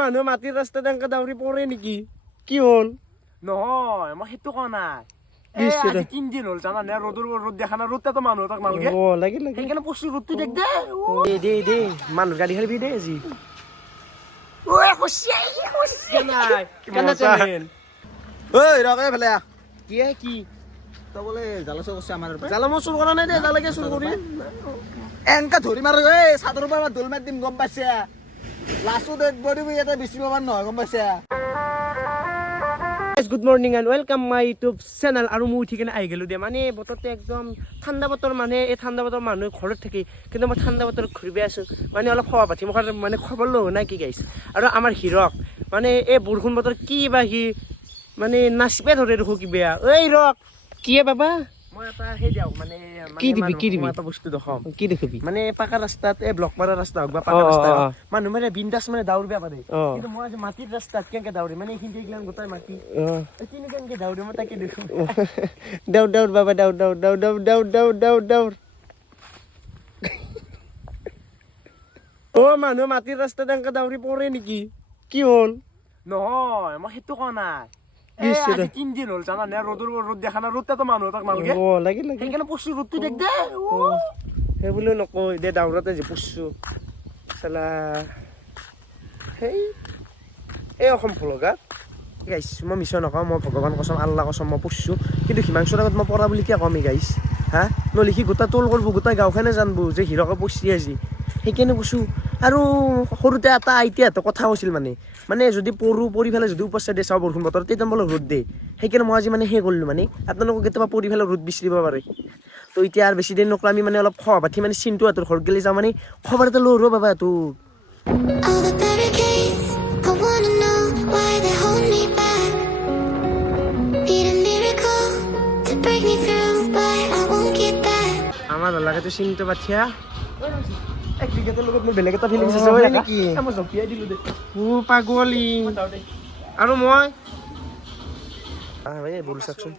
মানুহ মাটিৰ ৰাস্তাত এনেকে দাউৰি পৰে নেকি? কি হ'ল? নহয় মই সেইটো কোৱা নাই। আজি 3 দিন হ'ল জানা নে ৰ'দ দেখা না ৰ'দটো মানুহ তাক নালগে। লাগে সেইকাৰণে পৰচু ৰ'দটো দেখ দে মানুহ গাড়ী খালি দে আজি। নাই ঐ ৰকে ফেলে কি তই বোলে জালা চুৰ কৰিছে আমাৰ জালা মই চুৰ কৰা নাই দে, জালাকে চুৰ কৰি এনেকা ধৰি মাৰো এই চাদৰ পৰা দোল মাৰি দিম গম পাইছে লাচো দেখব দিবি ইয়াতে বেছি পাবাৰ নহয় গম পাইছে। Good morning and welcome my YouTube channel. আৰু মই উঠি কিনে আহি গ'লো দে, মানে বতৰটো একদম ঠাণ্ডা বতৰ, মানে এই ঠাণ্ডা বতৰ মানুহ ঘৰত থাকি, কিন্তু মই ঠাণ্ডা বতৰত ঘূৰিব আছোঁ, মানে অলপ খোৱা পাতি মুখত মানে খবৰ লওঁ নাই কি গাইছ। আৰু আমাৰ হিৰক মানে এই বৰষুণ বতৰ কি বা সি মানে নাচিপে ধৰে দেখো কিবা। ঐ হিৰক কি বাবা মই এটা সেই দিওঁ মানে কি দিবি এটা বস্তু দেখাম। কি দেখিবি মানে পাকা ৰাস্তাত এই ব্লক মাৰা ৰাস্তা হওক বা পাকা ৰাস্তা হওক মানুহ মানে বিন্দাছ মানে দাউৰিব পাৰে। কিন্তু মই আজি মাটিৰ ৰাস্তাত কেনেকে দাউৰি মানে এইখিনি এইগিলান গোটাই মাটি তিনি কেনেকে দাউৰি মই তাকে দেখো। দাউৰ বাবা দাউৰ অ মানুহ মাটিৰ ৰাস্তাত এনেকে দাউৰি পৰে নেকি? কি হ'ল? নহয় মই সেইটো কোৱা নাই। আজি 3 দিন হ'ল জানা নে ৰ'দ দেখা না ৰ'দটো মানুহ তাক নালগে। লাগে সেইকাৰণে পৰচু ৰ'দটো দেখ সেই বুলিও নকয় দে, দাউৰতে যে পুষছো চালা সেই এই অসম ভ্লগাৰ গাইছ। মই মিছা নকওঁ, মই ভগৱান কচম আল্লাহ কচম মই পুষছো, কিন্তু হিমাংশুৰ আগত মই পৰা বুলি কিয় কমি গাইছ হা? নহ'লে সি গোটা তোল কৰিব, গোটাই গাঁওখনে জানব যে হিৰকে পুষছি আজি, সেইকাৰণে কৈছোঁ। আৰু সৰুতে এটা আইতাহঁতে কথা কৈছিল মানে যদি পৰি ফেলে যদি উপৰ চাইডে চাওঁ বৰষুণ বতৰ তেতিয়া বোলে ৰ'দ দিয়ে। সেইকাৰণে মই আজি মানে সেই কৰিলোঁ, মানে আপোনালোকক কেতিয়াবা পৰি ফেলে ৰ'দ বিচাৰিব পাৰে। তো এতিয়া আৰু বেছি দিন নকৰা আমি মানে অলপ খোৱা পাতি মানে চিন্টু হাতৰ ঘৰত গেলি যাওঁ, মানে খবৰ এটা লৈ ৰ বাবা তোৰ। আমাৰ লাগাটো চিন্টু পাঠিয়া ক্ৰিকেটৰ লগত মোৰ বেলেগ এটা ফিলিংছ আছে নেকি? মই জঁপিয়াই দিলোঁ দে পাগলী। আৰু মই বল চাকচোন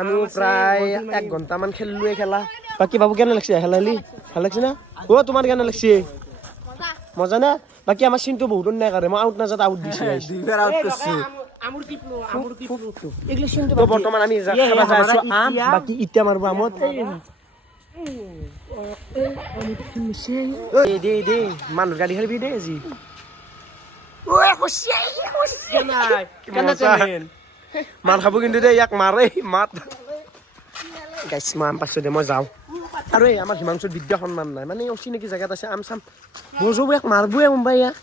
আমি প্ৰায় 1 ঘণ্টামান খেলিলোৱে খেলা। বাকী বাবু কেনে লাগছে খেলা? ভাল লাগছে না? অ তোমাৰ কেনে লাগছে? মজা না? বাকী আমাৰ চিনটো বহুত নাই কৰে, মই আউট নাযাত আউট দিছো বৰ্তমান আমি বাকী ইটা মাৰব আমত দে মানুহ গাড়ী খেলিবি দে আজি। মাৰ খাব কিন্তু দে, ইয়াক মাৰে মাত গাইছ। মই আম পাইছো দে, মই যাওঁ। আৰু এই আমাৰ হিমাংশুৰ বিদ্যা সন্মান নাই, মানে অচিনাকি জেগাত আছে আম চাম বজাব, ইয়াক মাৰবই মুম্বাই ইয়াক।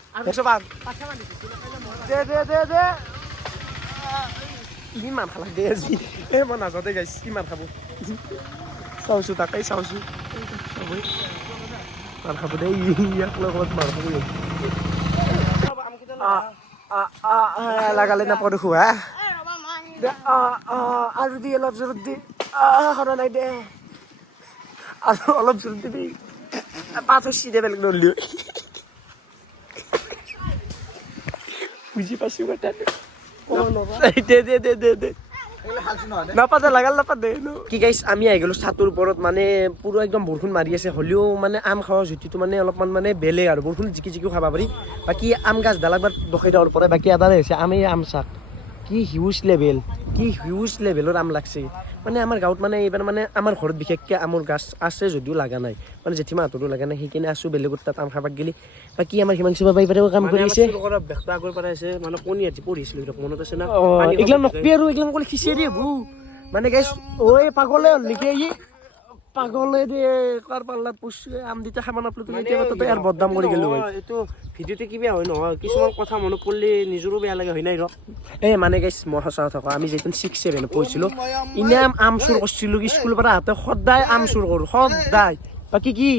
কি মাৰ খালা দে আজি? এই মই নাযাওঁতে গাইছ কি মাৰ খাব চাওঁছো, তাকেই চাওঁছো মাৰ খাব দে ইয়াক লগত মাৰ খাব লাগালে নাপাওঁ দেখো হা। আৰু দি অলপ জোৰত দি সৰা নাই দে, আৰু অলপ জোৰত দিবি। পাঁচ দে বেলেগ নলি বুজি পাইছো কথাটো। দে নাপাতে লাগাল নাপাতে কি গাইছ। আমি আহি গ'লো ছাতৰ ওপৰত, মানে পুৰা একদম বৰষুণ মাৰি আছে, হ'লেও মানে আম খাৱা জুতিটো মানে অলপমান মানে বেলেগ আৰু বৰষুণ জিকি খাব পাৰি। বাকী আম গাছডাল একবাৰ দখাই দেওয়াৰ পৰে বাকী এডালে হৈছে আমি আম চাক কি হিউজ লেভেলৰ আম লাগছে। মানে আমাৰ গাঁৱত মানে এইবাৰ মানে আমাৰ ঘৰত বিশেষকৈ আমৰ গাছ আছে যদিও লগা নাই, মানে জেঠীমাহঁতৰো লগা নাই, সেইকাৰণে আছোঁ বেলেগৰ তাত আম খাবাক গেলি। বাকী আমাৰ হিমাংশু বাবা এইবাৰেও কাম কৰি আছে, আগৰ পৰা আছে মানে কণী আজি পঢ়িছিলোঁ মনত আছে না? এইগিলা নকবি আৰু এইগিলা ক'লে খিচিৰি হ'ব মানে গাইছ। ঐ পাগলে হ'ল নেকি? ই পাগলে দে কাৰ পাল্লাত পৰছো আম দুটা খাব নাপালো এতিয়া আৰু বদনাম কৰি গেলো। এইটো ভিডিঅ'তে কিবা হয় নহয়, কিছুমান কথা মনত পৰিলে নিজৰো বেয়া লাগে হয় নাই? মানে গাইছ মই সঁচা কথা কওঁ, আমি যেতিয়া 6-7 পঢ়িছিলোঁ ইনে আম চুৰ কৰিছিলোঁ স্কুলৰ পৰা আহোঁতে, সদায় আম চুৰ কৰোঁ সদায়। বাকী কি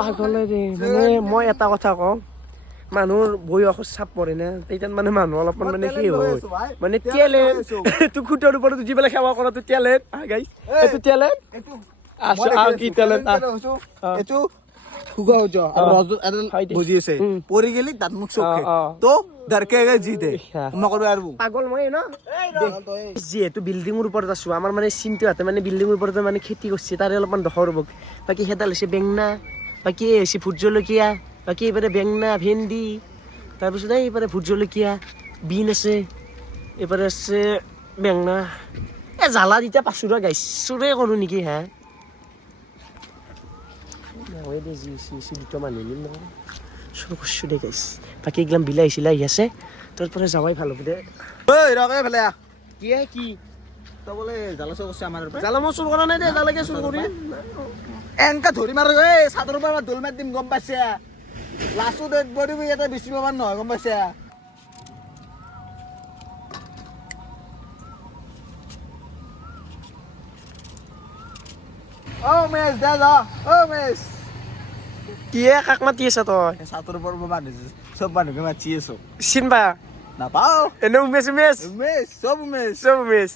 পাগলে দে, মানে মই এটা কথা কওঁ, মানুহৰ বয়সত চাপ পৰে না, তেতিয়া মানে মানুহ অলপমান মানে কি হয় মানে টেলেণ্ট তোক খুঁটাৰ ওপৰত উঠি পেলাই সেৱা কৰাটো টেলেণ্ট গাইছ। এইটো টেলেণ্ট খুগা হজ আর রজ এডাল বুঝি আছে পরি গেলি দাঁত মুখ চোখে তো দারকে আগে জি দে উম্মা করবে আর পাগল মই ন যেহেতু বিল্ডিংৰ ওপৰত আছো আমাৰ মানে চিন্তা হাতে মানে বিল্ডিংৰ ওপৰত মানে খেতি কৰিছে তাৰে অলপমান দখৰ হ'ব বাকী সেইডাল হৈছে বেঙনা বাকী হৈছে ভোট জলকীয়া বাকী এইফালে বেঙনা ভেন্দি তাৰপিছত এইফালে ভোট জলকীয়া বিন আছে এইফালে আছে বেঙনা জ্বালা এতিয়া পাছো ৰ গাইছ চুৰে কৰোঁ নেকি হা দুটা মানুহ নিম নহয় চুৰ কৰিছোঁ দে গাইছ বাকী এইগিলাম বিলাহী চিলাহী আছে তাৰ পৰা যাৱাই ভাল হ'ব দে ওই রকে ফেলে কি কি তো বলে জালাসো করছে আমার উপরে জ্বালা মই চুৰ কৰা নাই দে জালাকে চুৰ কৰি এনকা ধরি মারো এই সাদর উপর দোল মার দিম গম পাইছে লাসু দেখ বড়ি এটা বেশি পাবার নয় গম পাইছে ও মেস দে যা ও মেস কি কাক মাতি আছা তই সাদর উপর মানুষ সব মানুষকে মাছিয়েছো চিনবা না পাও এনে উমেশ উমেশ মেস সব মেস চব উমেশ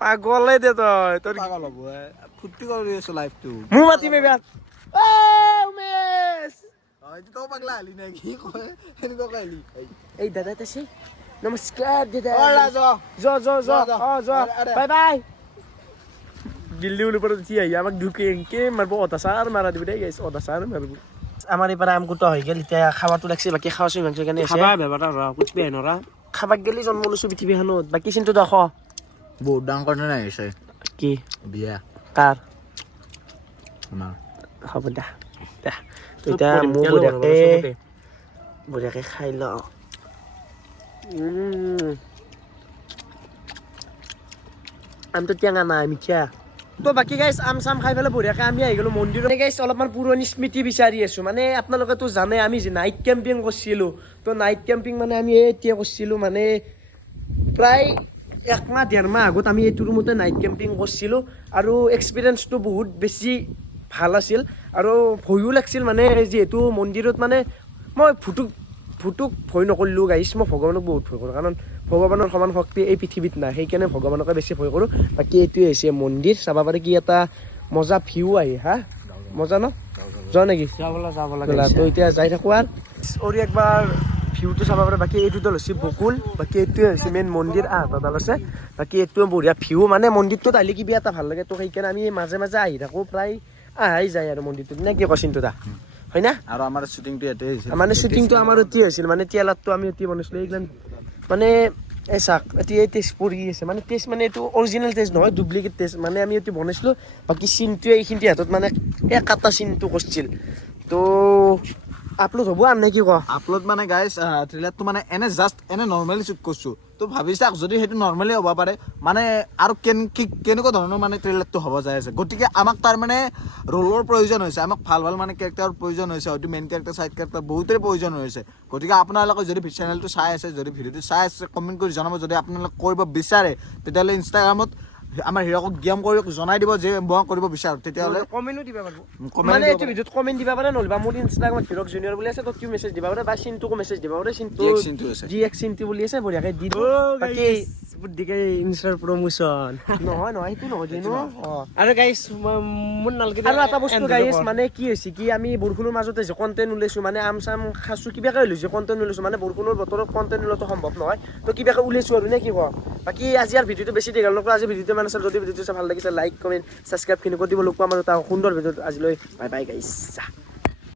পাগলে দে তই তোৰ পাগল হব ফুৰ্তি কৰে আছো লাইফ টু মোৰ মাতিম এবাৰ উমেশ তো পাগলা আলি নাকি কয় এনেকুৱা কইলি এই দাদা আছে নমস্কাৰ দাদা ওলা যা যোৱা বাই বাই দিল্লীৰ ওপৰত উঠি আহি আমাক ঢুকে এনকে মাৰিব অত্যাচাৰ মাৰা দিব দেই গাইছ অত্যাচাৰ মাৰিব আমাৰ এইপাৰে আম কুটা হৈ গ'ল এতিয়া খাৱাটো লাগছে বাকী খাৱা চুই মাংস কাৰণে খাবা বেবাটা ৰা কুছ বে নৰা খাবাক গেলি জন্ম লৈছো পৃথিৱীখনত বাকী চিন্তু দখ বহুত ডাঙৰ নাই আহিছে কি বিয়া কাৰ আমাৰ হ'ব দা দা তো এতিয়া মোৰ বঢ়িয়াকে খাই ল আমটো টেঙা নাই মিঠা তো বাকী গাইছ আম চাম খাই পেলাই বঢ়িয়াকৈ আমি আহি গ'লোঁ মন্দিৰত গাইছ অলপমান পুৰণি স্মৃতি বিচাৰি আছোঁ মানে আপোনালোকেতো জানে আমি যে নাইট কেম্পিং কৰিছিলোঁ তো নাইট কেম্পিং মানে আমি এতিয়া কৰিছিলোঁ মানে প্ৰায় একমাহ ডেৰ মাহ আগত আমি এইটো ৰুমতে নাইট কেম্পিং কৰিছিলোঁ আৰু এক্সপিৰিয়েঞ্চটো বহুত বেছি ভাল আছিল আৰু ভয়ো লাগিছিল মানে যিহেতু মন্দিৰত মানে মই ভূতক ভয় নকৰিলোঁ গাইছ মই ভগৱানক বহুত ভয় কৰোঁ কাৰণ ভগৱানৰ সমান শক্তি এই পৃথিৱীত নাই সেইকাৰণে ভগৱানকে বেছি ভয় কৰোঁ বাকী এইটোৱে হৈছে মন্দিৰ চাব পাৰে কি এটা মজা ভিউ আহে হা মজা ন যোৱা নেকি যাব লাগে তো এতিয়া যাই থাকোঁ আৰু একবাৰ ভিউটো চাব পাৰে বাকী এইটোডাল হৈছে বকুল বাকী এইটোৱে হৈছে মেইন মন্দিৰ আঠডাল আছে বাকী এইটোৱে বঢ়িয়া ভিউ মানে মন্দিৰটোত আহিলে কিবা এটা ভাল লাগে তো সেইকাৰণে আমি মাজে মাজে আহি থাকোঁ প্ৰায় আহাই যায় আৰু মন্দিৰটোত নে কি কচিন্তু দা হয় না আৰু আমাৰ শ্বুটিংটো ইয়াতে হৈছিল মানে শ্বুটিংটো আমাৰ এতিয়া হৈছিল মানে টিয়ালাতটো আমি এতিয়া বনাইছিলোঁ এইগিলান মানে এই চাক এতিয়া এই টেষ্ট পৰি আছে মানে টেষ্ট মানে এইটো অৰিজিনেল টেষ্ট নহয় ডুপ্লিকেট টেষ্ট মানে আমি এইটো বনাইছিলোঁ বাকী চিনটোৱে এইখিনিতে হাতত মানে এটা চিনটো কৰিছিল তো আপলোড হ'ব আৰু নে কি কয় আপলোড মানে গাইজ ট্ৰেইলাৰটো মানে এনে জাষ্ট এনে নৰ্মেলি শ্বুট কৰিছোঁ তো ভাবি চাওক যদি সেইটো নৰ্মেলি হ'ব পাৰে মানে আৰু কেনেকুৱা ধৰণৰ মানে ট্ৰেইলাৰটো হ'ব যায় আছে গতিকে আমাক তাৰ মানে ৰোলৰ প্ৰয়োজন হৈছে আমাক ভাল মানে কেৰেক্টাৰৰ প্ৰয়োজন হৈছে হয়তো মেইন কেৰেক্টাৰ চাইড কেৰেক্টাৰ বহুতেই প্ৰয়োজন হৈছে গতিকে আপোনালোকে যদি চেনেলটো চাই আছে যদি ভিডিঅ'টো চাই আছে কমেণ্ট কৰি জনাব যদি আপোনালোকে কৰিব বিচাৰে তেতিয়াহ'লে ইনষ্টাগ্ৰামত আমাৰ হিৰকক ডিএম কৰি জনাই দিব যে মই কৰিব বিচাৰোঁ তেতিয়াহ'লে কমেণ্টো দিব পাৰিব মানে এইটো ভিডিঅ'ত কমেণ্ট দিব পাৰে নহ'লে বা মোৰ ইনষ্টাগ্ৰামত হিৰক জুনিয়ৰ বুলি আছে তো কিয় মেছেজ দিব পাৰে বা চিন্তুকো মেছেজ দিব পাৰে চিন্তু জি এক্স চিন্তু বুলি আছে বঢ়িয়াকৈ দি দিব বাকী বুদ্ধিকে ইনষ্টাৰ প্ৰমোশ্যন নহয় সেইটো নহয় জানো আৰু গাইছ মোৰ নালাগে আৰু এটা বস্তু গাইছ মানে কি হৈছে কি আমি বৰষুণৰ মাজতে যে কণ্টেণ্ট ওলাইছোঁ মানে আম চাম খাইছোঁ কিবাকৈ ওলাইছোঁ কণ্টেণ্ট ওলাইছোঁ মানে বৰষুণৰ বতৰত কণ্টেণ্ট ওলোৱাটো সম্ভৱ নহয় তো কিবাকৈ ওলাইছোঁ আৰু নে কি কয় বাকী আজি আৰু ভিডিঅ'টো বেছি দীঘল নকৰোঁ আজি ভিডিঅ'টো মানে যদি ভিডিঅ'টো চাই ভাল লাগিছে লাইক কমেণ্ট ছাবস্ক্ৰাইবখিনি কৰি দিব লগোৱা মানুহ এটা সুন্দৰ ভিডিঅ'টো আজিলৈ বাই বাই গাইছ